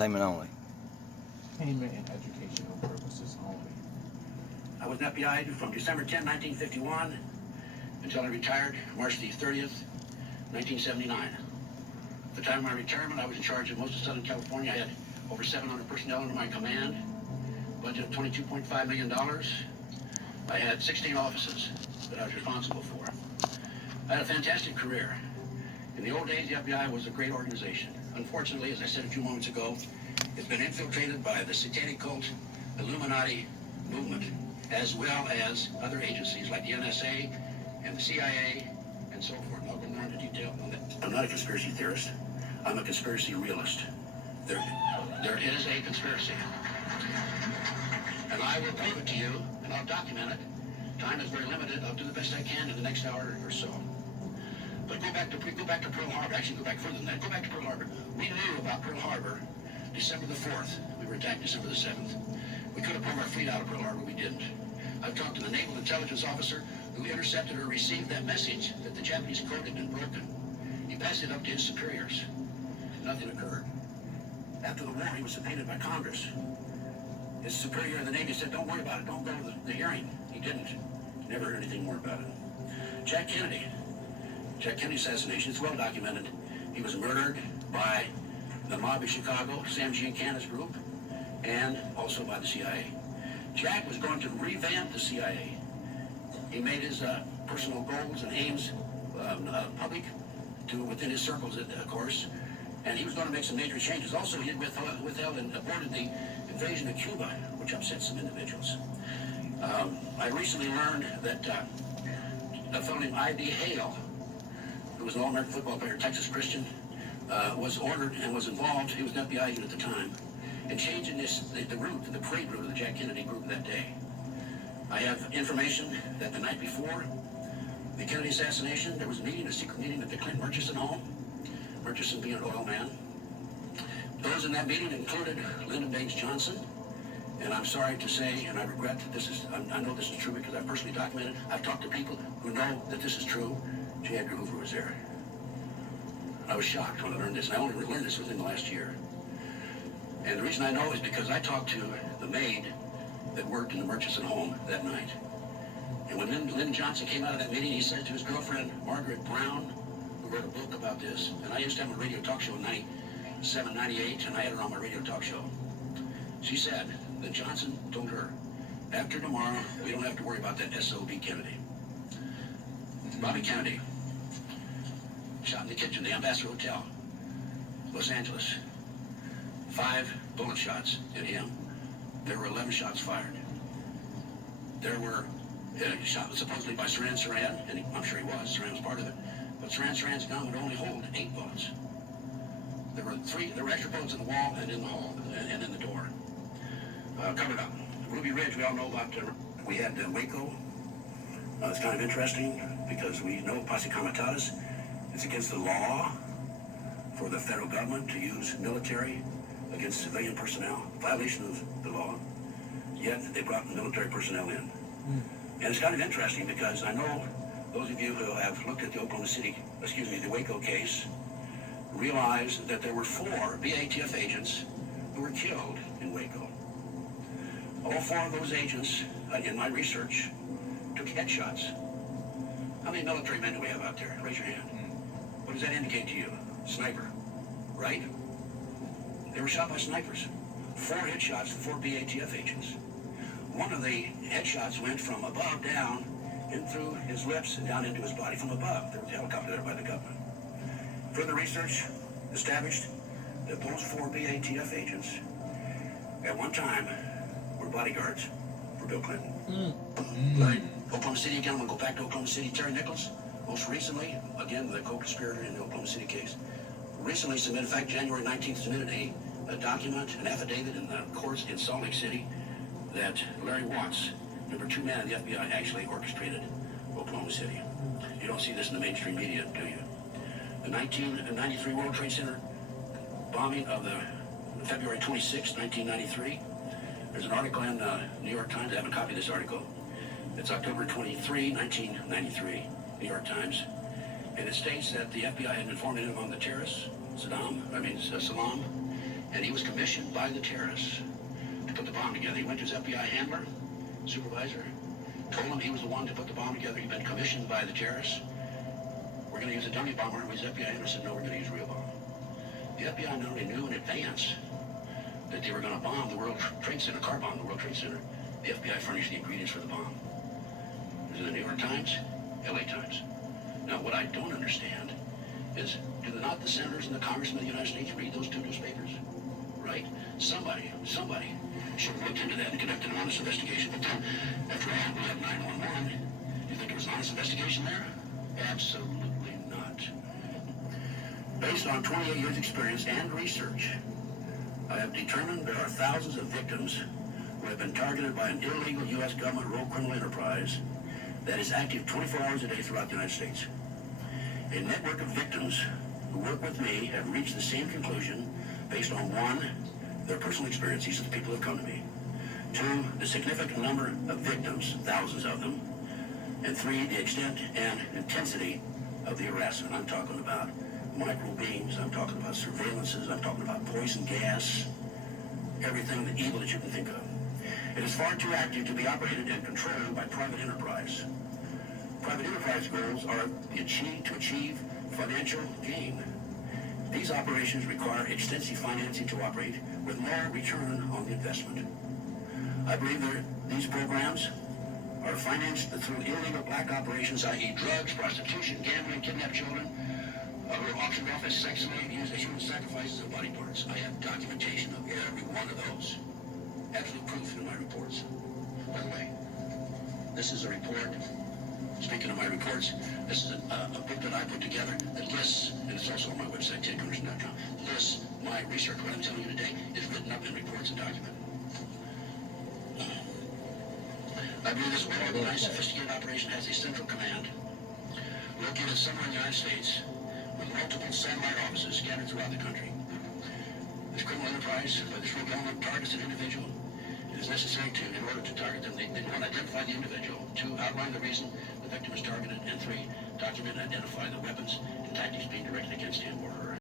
Entertainment only. Entertainment and educational purposes only. I was an FBI agent from December 10, 1951 until I retired March the 30th, 1979. At the time of my retirement, I was in charge of most of Southern California. I had over 700 personnel under my command, budget of $22.5 million. I had 16 offices that I was responsible for. I had a fantastic career. In the old days, the FBI was a great organization. Unfortunately, as I said a few moments ago, it's been infiltrated by the satanic cult, Illuminati movement, as well as other agencies like the NSA and the CIA and so forth. I'll go more into detail on that. I'm not a conspiracy theorist. I'm a conspiracy realist. There is a conspiracy. And I will prove it to you, and I'll document it. Time is very limited. I'll do the best I can in the next hour or so. But go back to Pearl Harbor. Actually, go back further than that. Go back to Pearl Harbor. We knew about Pearl Harbor December the 4th. We were attacked December the 7th. We could have pulled our fleet out of Pearl Harbor. We didn't. I've talked to the naval intelligence officer who intercepted or received that message that the Japanese code had been broken. He passed it up to his superiors. Nothing occurred. After the war, he was subpoenaed by Congress. His superior in the Navy said, don't worry about it. Don't go to the hearing. He didn't. Never heard anything more about it. Jack Kennedy assassination, it's well documented. He was murdered by the mob of Chicago, Sam Giancana's group, and also by the CIA. Jack was going to revamp the CIA. He made his personal goals and aims public to within his circles, of course, and he was going to make some major changes. Also, he had withheld and aborted the invasion of Cuba, which upset some individuals. I recently learned that a fellow named I.B. Hale, who was an All-American football player, Texas Christian, was ordered and was involved. He was an FBI agent at the time, in changing the parade route of the Jack Kennedy group that day. I have information that the night before the Kennedy assassination, there was a secret meeting at the Clinton Murchison home, Murchison being an oil man. Those in that meeting included Lyndon Baines Johnson, and I'm sorry to say, and I regret that I know this is true because I've personally documented. I've talked to people who know that this is true. J. Edgar Hoover was there. I was shocked when I learned this, and I only learned this within the last year. And the reason I know is because I talked to the maid that worked in the Murchison home that night. And when Lyndon Johnson came out of that meeting, he said to his girlfriend, Margaret Brown, who wrote a book about this, and I used to have a radio talk show in 97, 98, and I had her on my radio talk show. She said that Johnson told her, after tomorrow, we don't have to worry about that SOB Kennedy. Bobby Kennedy, shot in the kitchen, the Ambassador Hotel, Los Angeles. 5 bullet shots at him. There were 11 shots fired. There were shot supposedly by Saran, and I'm sure he was. Saran was part of it. But Saran's gun would only hold 8 bullets. There were extra bullets in the wall and in the hall and in the door. Covered up. Ruby Ridge, we all know about. We had Waco. It's kind of interesting because we know Posse Comitatus. It's against the law for the federal government to use military against civilian personnel, violation of the law. Yet they brought military personnel in. And it's kind of interesting because I know those of you who have looked at the the Waco case, realize that there were 4 BATF agents who were killed in Waco. All 4 of those agents, in my research, took headshots. How many military men do we have out there? Raise your hand. What does that indicate to you? Sniper, right? They were shot by snipers. 4 headshots for 4 BATF agents. One of the headshots went from above down in through his lips and down into his body from above. There was a helicopter there by the government. Further research established that those 4 BATF agents at one time were bodyguards for Bill Clinton. Right? Oklahoma City again, we'll go back to Oklahoma City. Terry Nichols, most recently, again, the co-conspirator in the Oklahoma City case, recently submitted, in fact, January 19th, submitted a document, an affidavit in the courts in Salt Lake City that Larry Watts, number 2 man of the FBI, actually orchestrated Oklahoma City. You don't see this in the mainstream media, do you? The 1993 World Trade Center bombing of the February 26, 1993. There's an article in New York Times. I have a copy of this article. It's October 23, 1993, New York Times. And it states that the FBI had been informing him on the terrorists, Saddam, and he was commissioned by the terrorists to put the bomb together. He went to his FBI handler, supervisor, told him he was the one to put the bomb together. He'd been commissioned by the terrorists. We're going to use a dummy bomber. His FBI handler said, no, we're going to use a real bomb. The FBI not only knew in advance that they were going to bomb the World Trade Center, car bomb the World Trade Center. The FBI furnished the ingredients for the bomb. It was in the New York Times, LA Times. Now, what I don't understand is, do not the senators and the congressmen of the United States read those two newspapers? Right? Somebody should have looked into that and conducted an honest investigation. But then, after all, we have 911. Do you think there was an honest investigation there? Absolutely not. Based on 28 years experience and research, I have determined there are thousands of victims who have been targeted by an illegal U.S. government rogue criminal enterprise that is active 24 hours a day throughout the United States. A network of victims who work with me have reached the same conclusion based on, one, their personal experience. These are the people who have come to me. Two, the significant number of victims, thousands of them. And three, the extent and intensity of the harassment. I'm talking about micro beams, I'm talking about surveillances, I'm talking about poison gas, everything, the evil that you can think of. It is far too active to be operated and controlled by private enterprise. Private enterprise goals are to achieve financial gain. These operations require extensive financing to operate with no return on the investment. I believe that these programs are financed through illegal black operations, i.e. drugs, prostitution, gambling, kidnapped children, who are auctioned off as sex slaves, used as human sacrifices of body parts. I have documentation of every one of those. Absolute proof in my reports. By the way, this is a report. Speaking of my reports, this is a book that I put together that lists, and it's also on my website, tedgunderson.com, lists my research. What I'm telling you today is written up in reports and documented. I believe this well-organized, sophisticated operation has a central command located somewhere in the United States with multiple satellite offices scattered throughout the country. This criminal enterprise, by this government, targets an individual. It is necessary in order to target them, they want to identify the individual, two, outline the reason the victim is targeted, and three, document and identify the weapons and tactics being directed against him or her.